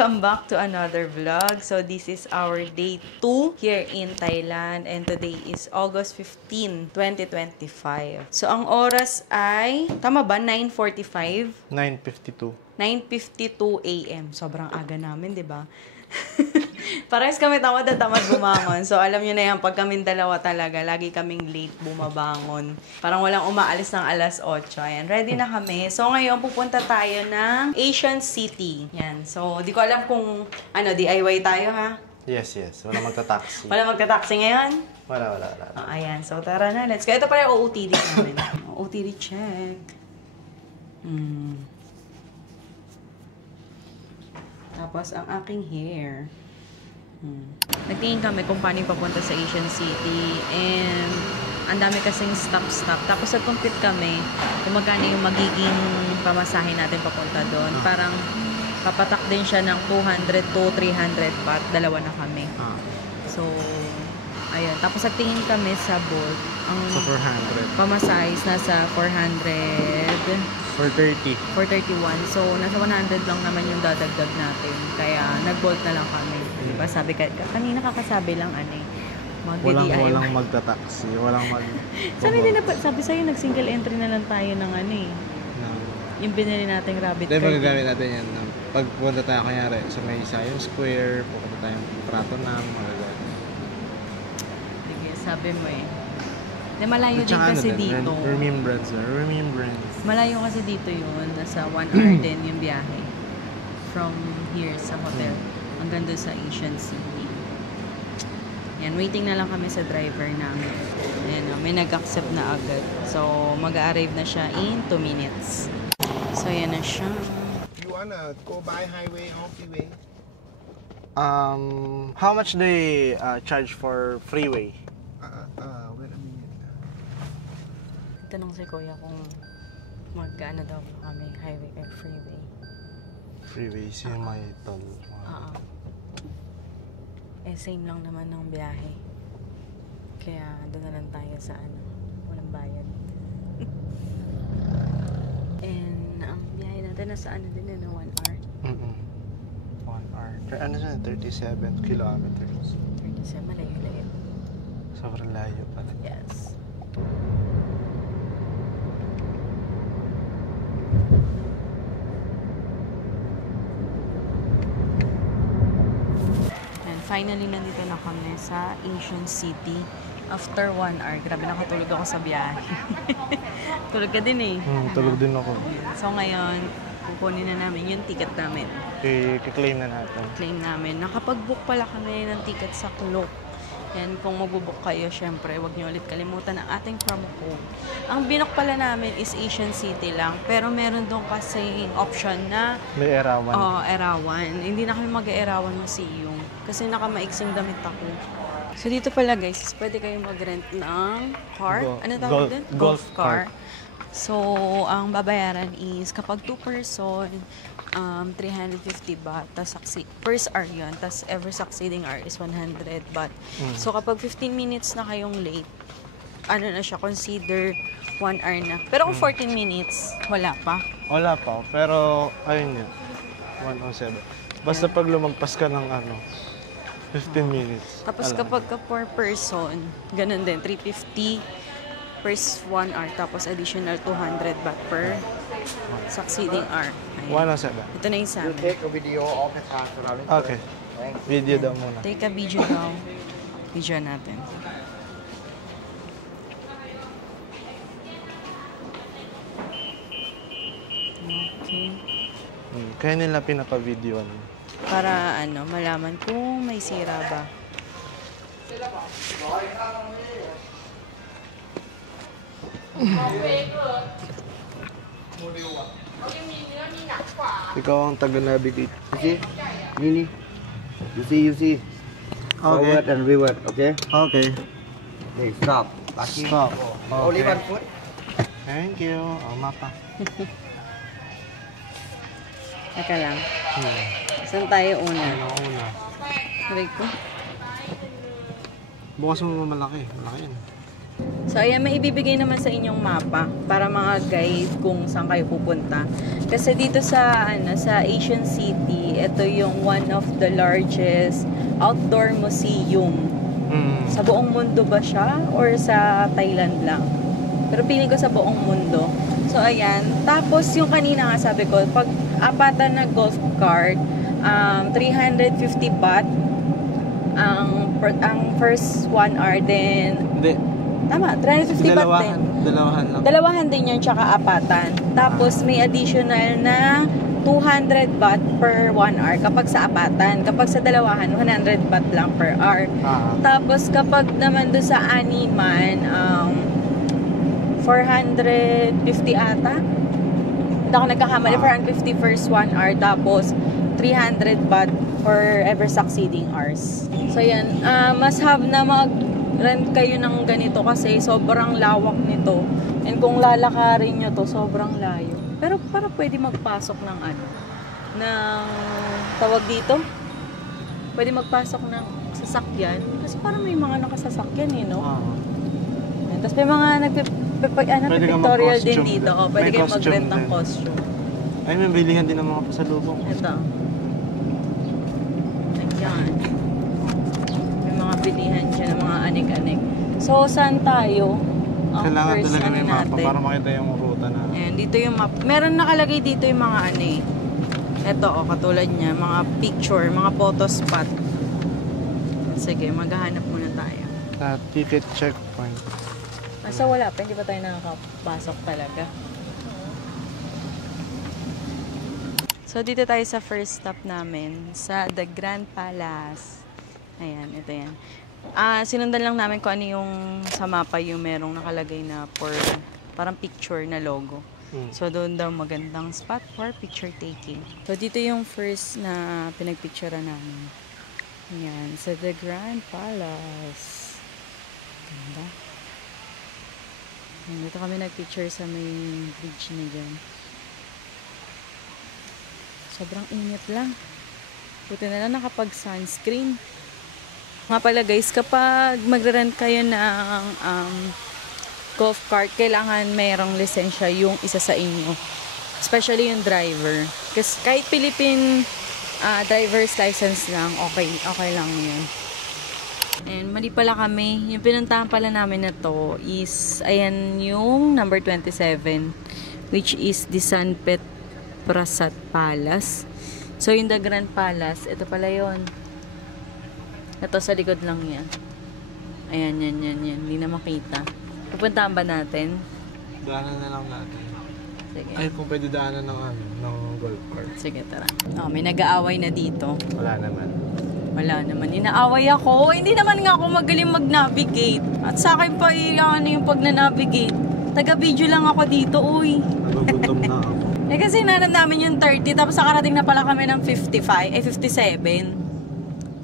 Welcome back to another vlog. So this is our day 2 here in Thailand and today is August 15, 2025. So ang oras ay, tama ba? 9:45? 9:52. 9:52 AM. Sobrang aga namin, di ba? Parehas kami tamad na tamad bumangon. So, alam nyo na yan, pag kaming dalawa talaga, lagi kaming late bumabangon. Parang walang umaalis ng alas 8. Ayan, ready na kami. So, ngayon, pupunta tayo ng Asian City. Yan. So, di ko alam kung, DIY tayo, ha? Yes. Wala magta-taxi. Wala magta-taxi ngayon? Wala. Ayan. So, tara na. Let's go. Ito pala yung OOTD namin. OOTD check. Tapos, ang aking hair. Nagtingin kami kung paano yung papunta sa Asian City. And, ang dami kasing stop. Tapos, nag-compute kami kung magkano yung magiging pamasahe natin papunta doon. Parang, papatak din siya ng 200 to 300 baht. Dalawa na kami. So, ayun. Tapos, nagtingin kami sa board. Ang sa 400. pamasahe is nasa 400. 430. 431. So, nasa 100 lang naman yung dadagdag natin. Kaya, nag-bolt na lang kami. Diba? Sabi ka, kanina kakasabi lang, Walang magta-taxi. sabi sa'yo, nag-single entry na lang tayo ng yung binili nating rabbit card. Dahil magagamit natin yan. Pag punta tayo, kanyari, sa may Science Square, pupunta tayong Pratunam, magagawin. Sige, sabi mo eh. Malayo din kasi dito. Remembrance. Malayo kasi dito yun. Nasa 1 hour din yung biyahe. From here sa hotel. Hanggang doon sa Asian City. Yan, waiting na lang kami sa driver namin. Ayan, may nag-accept na agad. So, mag-arrive na siya in 2 minutes. So, yan na siya. You wanna go by highway or freeway? How much they charge for freeway? Wait a minute. Tanong si Kuya kung mag-ano daw kami, highway or freeway. Freeway, may toll. Same lang naman ng biyahe. Kaya doon na lang tayo sa walang bayad. And ang biyahe natin nasa din 1 hour. 1 hour. Ano siya? 37 kilometers. 37, malayo. Sobrang layo pala. Yes. Finally, nandito na kami sa Asian City. After 1 hour, grabe nakatulog ako sa biyahe. Tulog ka din eh. Tulog din ako. So ngayon, kukunin na namin yung ticket namin. I-claim na natin. Claim namin. Nakapag-book pala kami ng ticket sa Klook. Yan, kung magbubook kayo, syempre, huwag niyo ulit kalimutan ang ating promo code. Ang binook pala namin is Asian City lang. Pero meron doon kasi option na may Erawan. Erawan. Hindi na kami mag-Erawan Museum. Kasi nakamaiksing damit ako. So dito pala guys, pwede kayong mag-rent ng car. Ano tawag din? Golf car. So, ang babayaran is kapag 2 person, 350 baht. Tas first hour yun. Tas every succeeding hour is 100 baht. So kapag 15 minutes na kayong late, na siya, consider 1 hour na. Pero kung 14 minutes, wala pa. Wala pa. Pero, ayun yun. 107. Basta pag lumagpas ka ng 15 minutes. Tapos kapag ka per person, ganun din, 350 first 1 hour, tapos additional 200 baht per succeeding hour. Ayan. 107. Ito na yung sa amin. Take a video of the car surrounding. Okay. Video daw muna. Take a video daw. Video natin. Okay. Kaya nila pinapa-videoan. Para malaman kung may sira ba. Ikaw ang taga-navigate. You see. Forward and reward, okay? Okay. Okay, stop. Stop. Only Okay. 1 foot. Thank you. Mapa. Teka lang. Saan tayo una? Una. Aray ko. Bukas mo malaki. Malaki yan. So, ayan, may ibibigay naman sa inyong mapa para mga guide kung saan kayo pupunta. Kasi dito sa, sa Asian City, ito yung one of the largest outdoor museum. Sa buong mundo ba siya? Or sa Thailand lang? Pero piling ko sa buong mundo. So, ayan. Tapos, yung kanina nga sabi ko, pag apatan na golf cart, 350 baht ang first 1 hour din. Hindi. Tama, 350 baht din. Dalawahan lang. Dalawahan din yun, tsaka apatan. Tapos may additional na 200 baht per 1 hour kapag sa apatan. Kapag sa dalawahan, 100 baht lang per hour. Tapos kapag naman doon sa animan, 450 ata. Hindi ako nagkakamali, 450 first 1 hour. Tapos 300 baht for ever succeeding hours. So yan, must have na mag-rent kayo ng ganito kasi sobrang lawak nito. And kung lalakarin nyo to, sobrang layo. Pero para pwede magpasok ng ng tawag dito, pwede magpasok ng sasakyan. Kasi parang may mga nakasasakyan no? Tapos may mga nagpipictorial din dito. Pwede kayo mag-rent ng costume. Ay, may bilihan din ng mga pasalubong. Ito. Ayan. May mga bilihan siya ng mga anik-anik. So, saan tayo? Kailangan First, talaga may mapa natin. para makita yung ruta na. Ayan, dito yung map. Meron nakalagay dito yung mga Ito, katulad niya. Mga picture, mga photo spot. Sige, maghahanap muna tayo. Ticket checkpoint. Asa wala pa, hindi ba tayo nakakapasok talaga? So, dito tayo sa first stop namin, sa The Grand Palace. Ayan, ito yan. Sinundan lang namin kung ano yung sa mapa yung merong nakalagay na parang picture na logo. So, doon daw magandang spot for picture taking. So, dito yung first na pinagpicturean namin. Ayan, sa The Grand Palace. Ganda. Ayan, dito kami nagpicture sa may bridge na dyan. Sobrang init lang. Buti na lang nakapag-sunscreen. Nga pala guys, kapag magre-rent kayo ng golf cart, kailangan mayroong lisensya yung isa sa inyo. Especially yung driver. Kasi kahit Philippine driver's license lang, okay lang yun. And mali pala kami. Yung pinuntahan pala namin na to is, ayan yung number 27, which is the Sanpet Prasat Palace. So, yung The Grand Palace, ito pala yun. Ito sa likod lang yan. Ayan, yan. Hindi na makita. Pupuntahan ba natin? Daanan na lang natin. Sige. Ay, kung pwede daanan ng golf cart. Sige, tara. May nag-aaway na dito. Wala naman. Wala naman. Inaaway ako. Hindi naman nga ako magaling mag-navigate. At sa akin pa yung pag-navigate. Taga-video lang ako dito, uy. Nagugutom na ako. Kasi nanan namin yung 30, tapos nakarating na pala kami ng 57.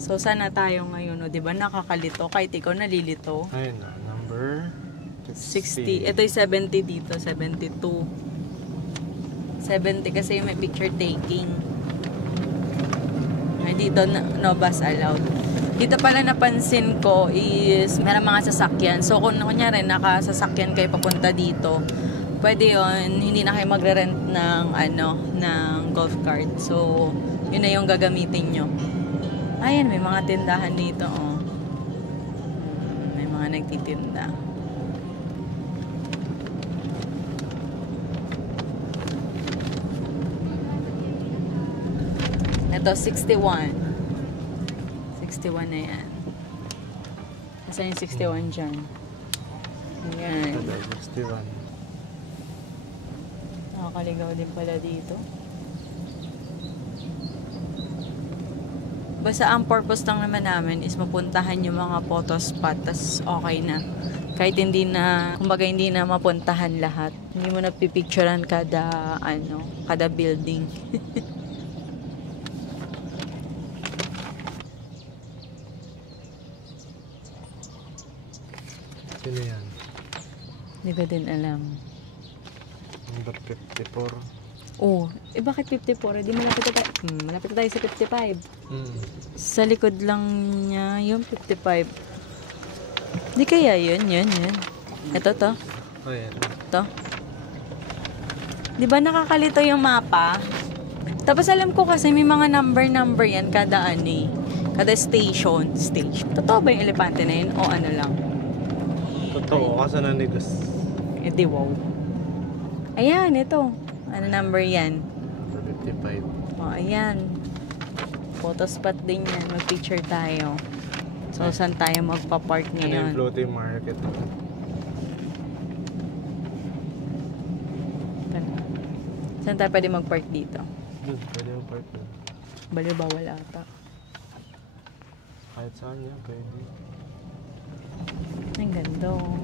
So, sana tayo ngayon, o, diba? Nakakalito. Kahit ikaw nalilito. Ayun na, number 60. Ito yung 70 dito, 72. 70 kasi may picture taking. Ay, dito, no bus allowed. Dito pala napansin ko is meron mga sasakyan. So, kung kunyari nakasasakyan kayo papunta dito, pwede yun, hindi na kayo magre-rent ng golf cart. So, yun na yung gagamitin nyo. Ayan, may mga tindahan dito, oh. May mga nagtitinda. Ito, 61. 61 na yan. Asan yung 61 dyan? Ayan. 61. Nakakaligaw din pala dito. Basta ang purpose lang naman namin is mapuntahan yung mga photo spot, tas okay na. Kahit hindi na, kumbaga hindi na mapuntahan lahat. Hindi mo na pipicturean kada building. Sino yan? Hindi ko din alam. Number 54. Oh, bakit 54? Di malapit na tayo sa 55. Sa likod lang niya yung 55. Di kaya yun. Ito to. Oh, yan. To. Di ba nakakalito yung mapa? Tapos alam ko kasi may mga number yan kada kada station. Totoo ba yung elepante na yun? O ano lang? Totoo, kasi nanigos. Eh di wow. Ayan, ito. Ano number yan? 55. O, ayan. Photo spot din yan. Mag-picture tayo. So, saan tayo magpa-park Ano yung ngayon? floating market? Saan tayo pwede mag-park dito? Doon, pwede yung park doon. Baliw bawal ata. Kahit saan yan, pwede. Ang ganda oh.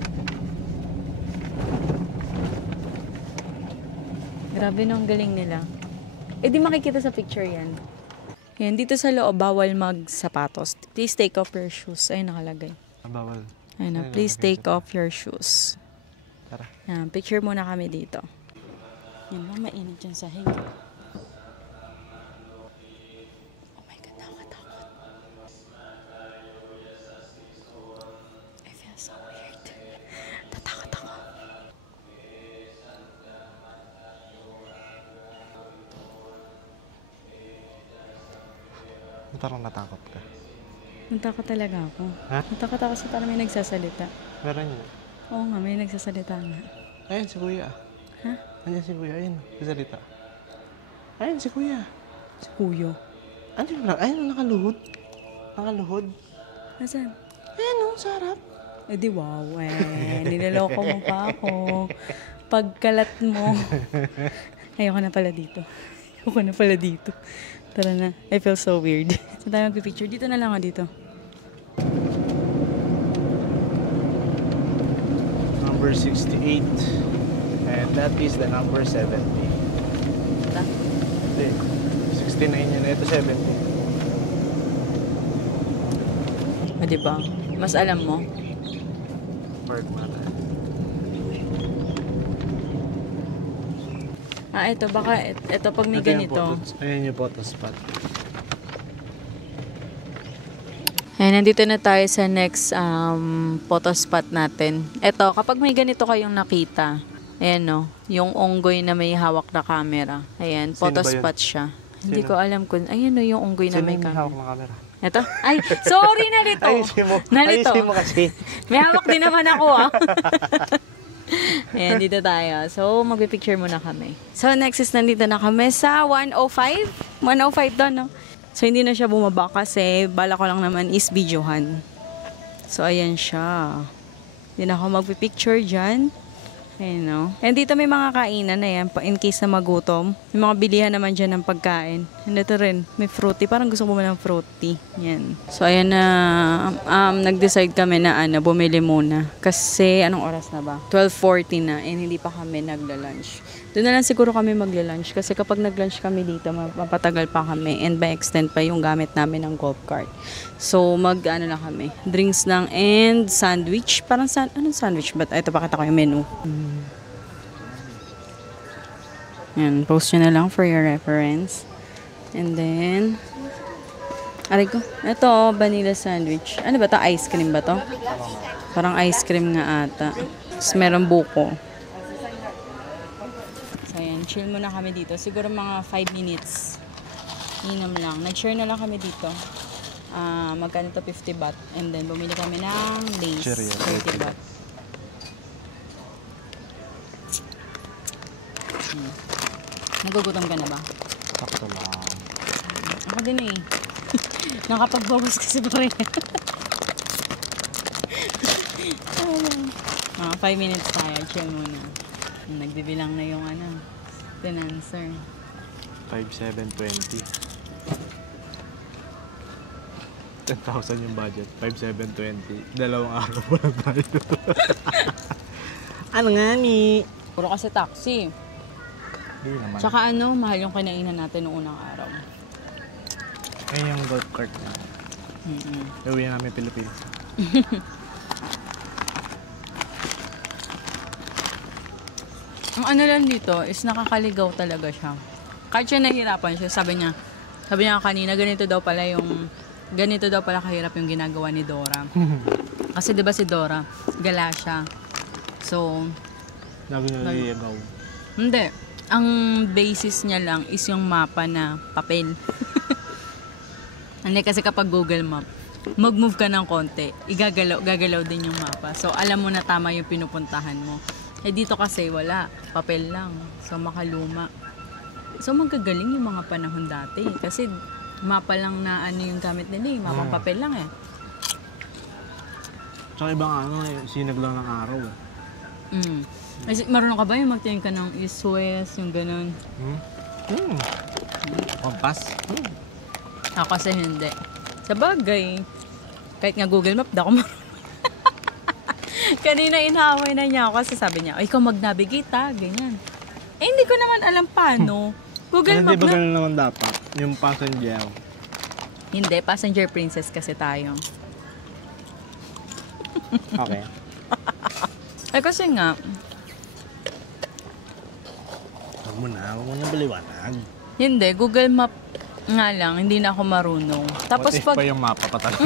Grabe no, ang galing nila. Eh di makikita sa picture yan. Yan, dito sa loob, bawal magsapatos. Please take off your shoes. Ay, nakalagay. Bawal. Ayun na, Ayun, please nakalagay take off your shoes. Tara. Yan, picture muna kami dito. Yan lang, mainit dyan sa higa. Oh my God, nakakatakot. I feel so weird. Tatakot ako. Parang natakot ka. Natakot talaga ako. Ha? Natakot ako kasi parang may nagsasalita. Meron yun. Oo nga, may nagsasalita nga. Ayun, si Kuya. Ha? Andiyan si Kuya. Ayun, sasalita. Ayun, si Kuya. Si Kuyo. Andiyan lang. Ayun, nakaluhod. Nakaluhod. Nasaan? Ayun, oh, sa harap. Eh di wow, niloloko mo pa ako. Pagkalat mo. Ayoko na pala dito. Tara na. I feel so weird. Saan tayo magpipicture? Dito na lang ako dito. Number 68. And that is the number 70. Ito. Hindi. 69 yun. Ito 70. O diba? Mas alam mo. Park mata. Ito. Baka ito pag may Ito yung ganito. Ayan yung photo spot. Ayan, nandito na tayo sa next photo spot natin. Ito, kapag may ganito kayong nakita, ayan no, yung unggoy na may hawak na camera. Ayan, Sino photo ba yun? spot siya. Hindi Sino? ko alam kung, ayan no, yung unggoy na Sino may yung hawak camera. ng camera? Ito? Ay, sorry, nalito. Ayusin mo. Nalito. Ayusin mo kasi. May hawak din naman ako Ayan, dito tayo. So, magpipicture muna kami. So, next is nandito na kami sa 105. 105 doon, no? So, hindi na siya bumaba kasi bala ko lang naman is videohan. So, ayan siya. Hindi na ako magpipicture dyan. Ayan, no? And dito may mga kainan na yan, in case na magutom. May mga bilihan naman dyan ng pagkain. And ito rin, may fruity. Parang gusto ko ng fruity. Yan. So, ayan na, nag-decide kami na bumili muna. Kasi, anong oras na ba? 12:40 na, and hindi pa kami nagla-lunch. Doon na lang siguro kami magla-lunch. Kasi kapag nag-lunch kami dito, mapatagal pa kami. And by extent pa yung gamit namin ng golf cart. So, na kami. Drinks lang and sandwich. Parang, anong sandwich? But, ito, pakita ko yung menu. Yan, post nyo na lang for your reference. And then, aray ko, ito, vanilla sandwich. Ano ba to? Ice cream ba to? Parang ice cream nga ata. Tapos meron buko. So, yan, chill muna kami dito. Siguro mga 5 minutes. Inom lang. Nag-share na lang kami dito. Magkano to? 50 baht. And then, bumili kami ng Lay's. Sure, yeah, 30 baht. Nagugutom ka na ba? Sakto lang. Ako din eh. Nakapagbawas kasi pa rin. Mga 5 minutes tayo. Chill muna. Nagbibilang na yung financer. 5,720. 10,000 yung budget. 5,720. Dalawang araw pa lang tayo. Ano nga ni? Puro kasi taxi. Hindi naman. Tsaka mahal yung kinainan natin noong unang araw. Ayun yung golf cart na. Uwi na namin Pilipinas. Ang lang dito is nakakaligaw talaga siya. Kahit siya nahihirapan siya, sabi niya kanina, ganito daw pala kahirap yung ginagawa ni Dora. Kasi 'di ba si Dora, gala siya. So, Lagi naliligaw. hindi. Ang basis niya lang is yung mapa na papel. Hindi kasi kapag Google Map, mag-move ka ng konti, gagalaw din yung mapa. So, alam mo na tama yung pinupuntahan mo. Eh, dito kasi wala. Papel lang. So, makaluma. So, magagaling yung mga panahon dati. Kasi, mapa lang na ano yung gamit nila eh. Mapang papel lang eh. Tsaka ibang sinag lang ng araw. Kasi, marunong ka ba yung magtingin ka ng east-west, yung ganun? Kompas? Ako kasi hindi. Sa bagay, kahit nga Google Map, da ako Kanina inaaway na niya ako kasi sabi niya, ikaw mag-navigate ha, ganyan. Eh, hindi ko naman alam paano. Google Map Hindi ba na. ganun naman dapat? Yung passenger. Hindi, passenger princess kasi tayo. Okay. Eh kasi nga, Huwag mo na baliwanag. hindi, Google Map nga lang, hindi na ako marunong. Tapos What if pag, pa yung mapa pa talaga?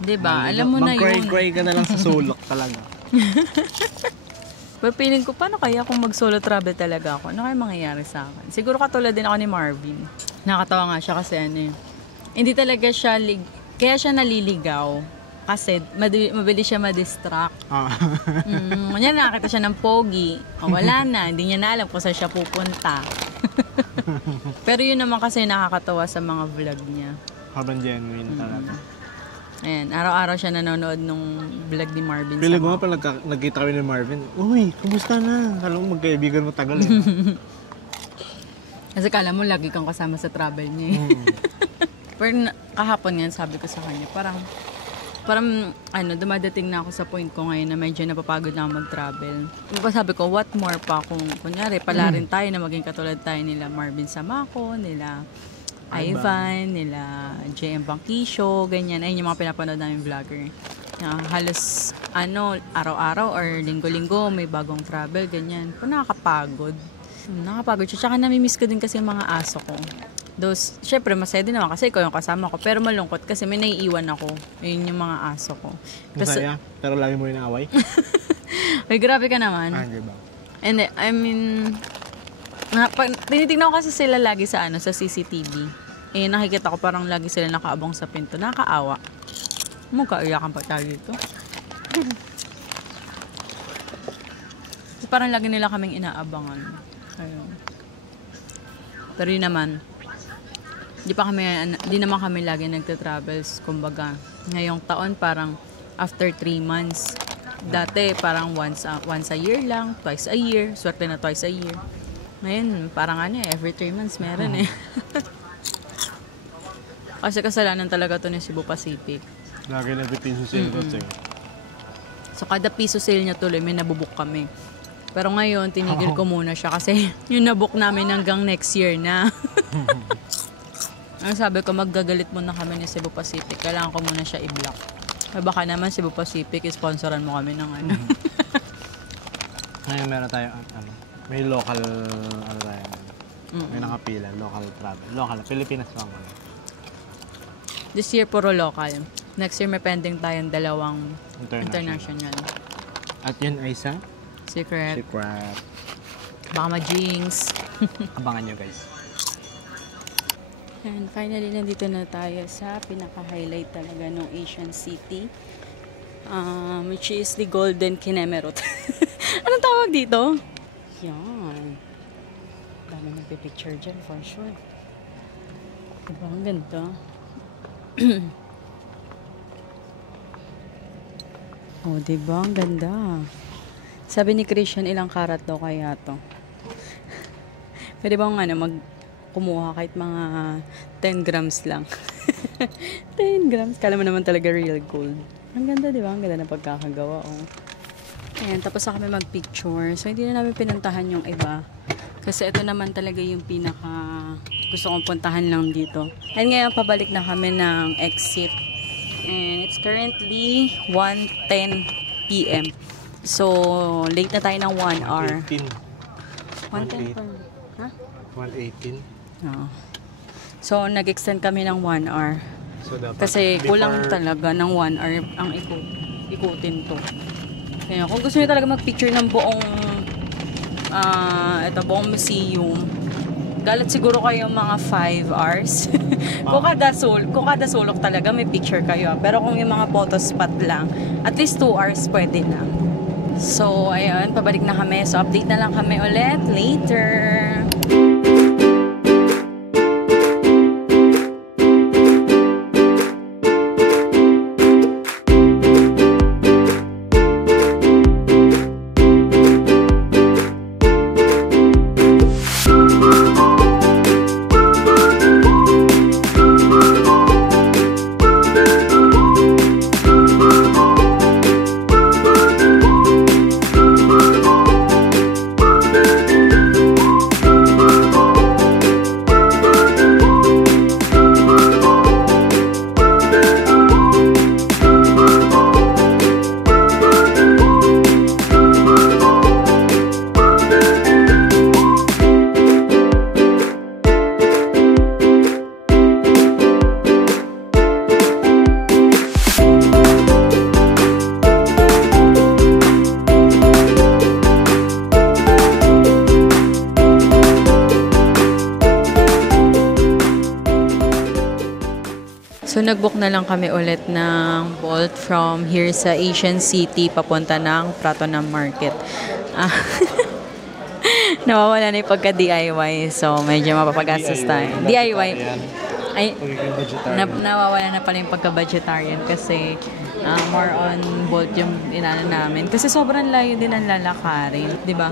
diba, alam mo na yun. Mag-cray-cray ka na lang sa sulok talaga. But feeling ko, paano kaya kung mag-solo travel talaga ako? Ano kaya mangyayari sa akin? Siguro katulad din ako ni Marvin. Nakakatawa nga siya kasi hindi talaga siya, kaya siya naliligaw. Kasi mabilis siya ma-distract. Yan, nakakita siya ng pogi. O, wala na, hindi niya na alam kung saan siya pupunta. Pero yun naman kasi nakakatawa sa mga vlog niya. Habang genuine talaga. Ayan, araw-araw siya nanonood nung vlog ni Marvin. Pili ko nga pala nagkita kami ni Marvin. Uy, kumusta na? Alam mo, magkaibigan mo tagal eh. Kasi kala mo lagi kang kasama sa travel niya. Pero kahapon nga sabi ko sa kanya, parang dumadating na ako sa point ko ngayon na medyo napapagod na ako mag-travel. Sabi ko, what more pa kung kunyari, pala rin tayo na maging katulad tayo nila Marvin Samaco, nila Ivan, nila JM Bangkisyo, ganyan. Ayun yung mga pinapanood namin vlogger. Halos, araw-araw or linggo-linggo may bagong travel, ganyan. Nakakapagod. Nakakapagod siya. Tsaka namimiss ko din kasi yung mga aso ko. Syempre, masaya din naman kasi ikaw yung kasama ko. Pero malungkot kasi may naiiwan ako. Yun yung mga aso ko. Masaya, pero lagi mo inaaway. Ay, grabe ka naman. Di ba? And I mean, tinitignan ko kasi sila lagi sa CCTV. Eh, nakikita ko parang lagi sila nakaabang sa pinto. Nakakaawa. Magkaiyakan pa tayo dito. Parang lagi nila kaming inaabangan. Ayun. Pero yun naman, di naman kami lagi nagta-travels. Kumbaga, ngayong taon parang after 3 months. Dati parang once a year lang, twice a year. Swerte na twice a year. Ngayon, parang every 3 months meron eh. Kasi kasalanan talaga to ni Cebu Pacific. Lagi nagpipiso sale eh. So, kada piso sale niya tuloy, may nabubook kami. Pero ngayon, tinigil ko muna siya kasi yung nabook namin hanggang next year na. Ang sabi ko, maggagalit muna kami ni Cebu Pacific. Kailangan ko muna siya i-block. Baka naman Cebu Pacific, sponsoran mo kami ng Ngayon meron tayo, may local, tayo. May nakapila, local travel. Local, Pilipinas lang. This year, puro local. Next year, may pending tayong 2 international. At yun ay isa? Secret. Secret. Baka ma-jinx. Abangan nyo guys. And finally, nandito na tayo sa pinaka-highlight talaga ng Asian City. Which is the Golden Kinemerut. Anong tawag dito? Yan. Dami nagpipicture dyan for sure. Diba? Ang ganda. Oh, diba? Ang ganda. Sabi ni Christian, ilang karat daw kaya to? Pwede bang kumuha kahit mga 10 grams lang. 10 grams. Kala mo naman talaga real gold. Ang ganda, di ba? Ang ganda ng pagkakagawa. Oh. Ayan, tapos na kami mag-picture. So, hindi na namin pinuntahan yung iba. Kasi ito naman talaga yung pinaka gusto kong puntahan lang dito. And ngayon, pabalik na kami ng exit. And it's currently 1:10 p.m. So, late na tayo ng 1 hour. 1:10 pa. Ha? 1:18. So, nag-extend kami ng 1 hour. So, dapat Kasi kulang talaga ng 1 hour ang ikutin to. Kaya kung gusto niyo talaga mag-picture ng buong buong museum, galat siguro kayo mga 5 hours. kung kada sulok talaga may picture kayo. Pero kung yung mga photo spot lang, at least 2 hours pwede na. So, ayun, pabalik na kami. So, update na lang kami ulit later. So, nag-book na lang kami ulit ng Bolt from here sa Asian City papunta ng Pratunam Market. Nawawala na yung pagka-DIY. So, medyo mapapagastos tayo. DIY. Ay, nawawala na pala yung pagka-budgetarian kasi more on Bolt yung inano namin. Kasi sobrang layo din ang lalakarin. Diba?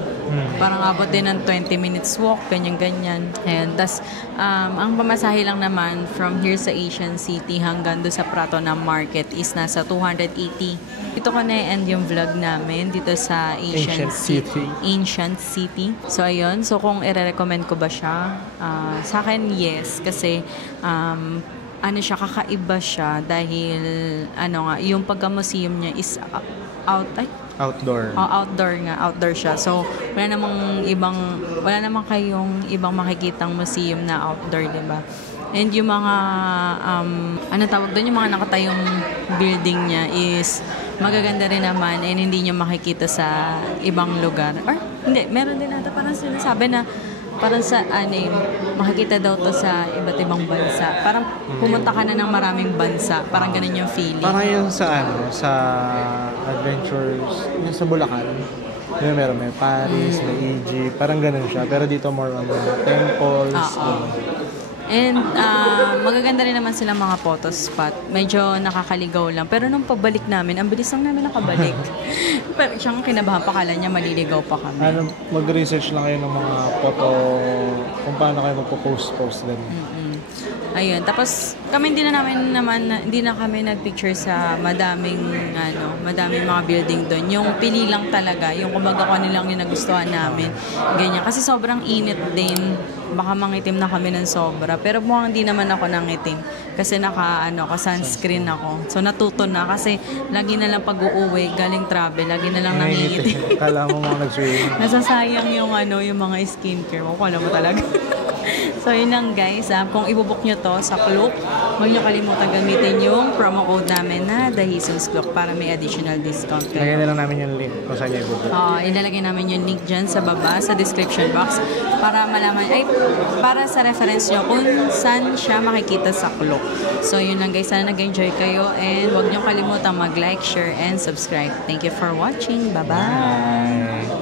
Parang abot din ng 20 minutes walk, ganyan-ganyan. And tas, ang pamasahe lang naman from here sa Asian City hanggang doon sa Pratunam Market is nasa 280. Ito ko na-end yung vlog namin dito sa Ancient City. So, ayun. So, kung i-recommend ko ba siya, sa akin, yes. Kasi, kakaiba siya dahil, yung pagka-museum niya is Outdoor. Outdoor siya. So, wala namang kayong ibang makikitang museum na outdoor, di ba? And yung mga, tawag doon, yung mga nakatayong building niya is magaganda rin naman and hindi nyo makikita sa ibang lugar. Or, hindi, meron din natin parang sinasabi na parang sa makikita daw to sa iba't ibang bansa. Parang pumunta ka na ng maraming bansa. Parang ganun yung feeling. Parang yung sa adventures, yung sa Bulacan. Yung meron may Paris, na Egypt, parang ganun siya. Pero dito more on the temples. And magaganda rin naman silang mga photo spot. Medyo nakakaligaw lang. Pero nung pabalik namin, ang bilis lang namin nakabalik. Pero siyang kinabahan pa, kala niya maliligaw pa kami. Mag-research lang kayo ng mga photo, kung paano kayo magpo-post din. Ayun. Tapos, kami hindi na kami nagpicture sa madaming mga building doon. Yung pili lang talaga, yung kumbaga kung ano lang yung nagustuhan namin. Ganyan. Kasi sobrang init din. Baka mangitim na kami ng sobra. Pero mukhang hindi naman ako nangitim. Kasi sunscreen ako. So, natuto na. Kasi lagi na lang pag-uuwi, galing travel, lagi na lang nangingitim. Kala mo mga nag-swimming. Nasasayang yung mga skincare mo. Kala mo talaga. So, yun lang guys. Kung ibubook nyo to sa Klook, huwag nyo kalimutan gamitin yung promo code namin na The Hazel's Klook para may additional discount kayo. Lagyan na lang namin yung link kung saan nyo ibubook. Ilalagay namin yung link dyan sa baba, sa description box para malaman, para sa reference nyo kung saan siya makikita sa Klook. So, yun lang guys. Sana nag-enjoy kayo and huwag nyo kalimutan mag-like, share, and subscribe. Thank you for watching. Bye-bye!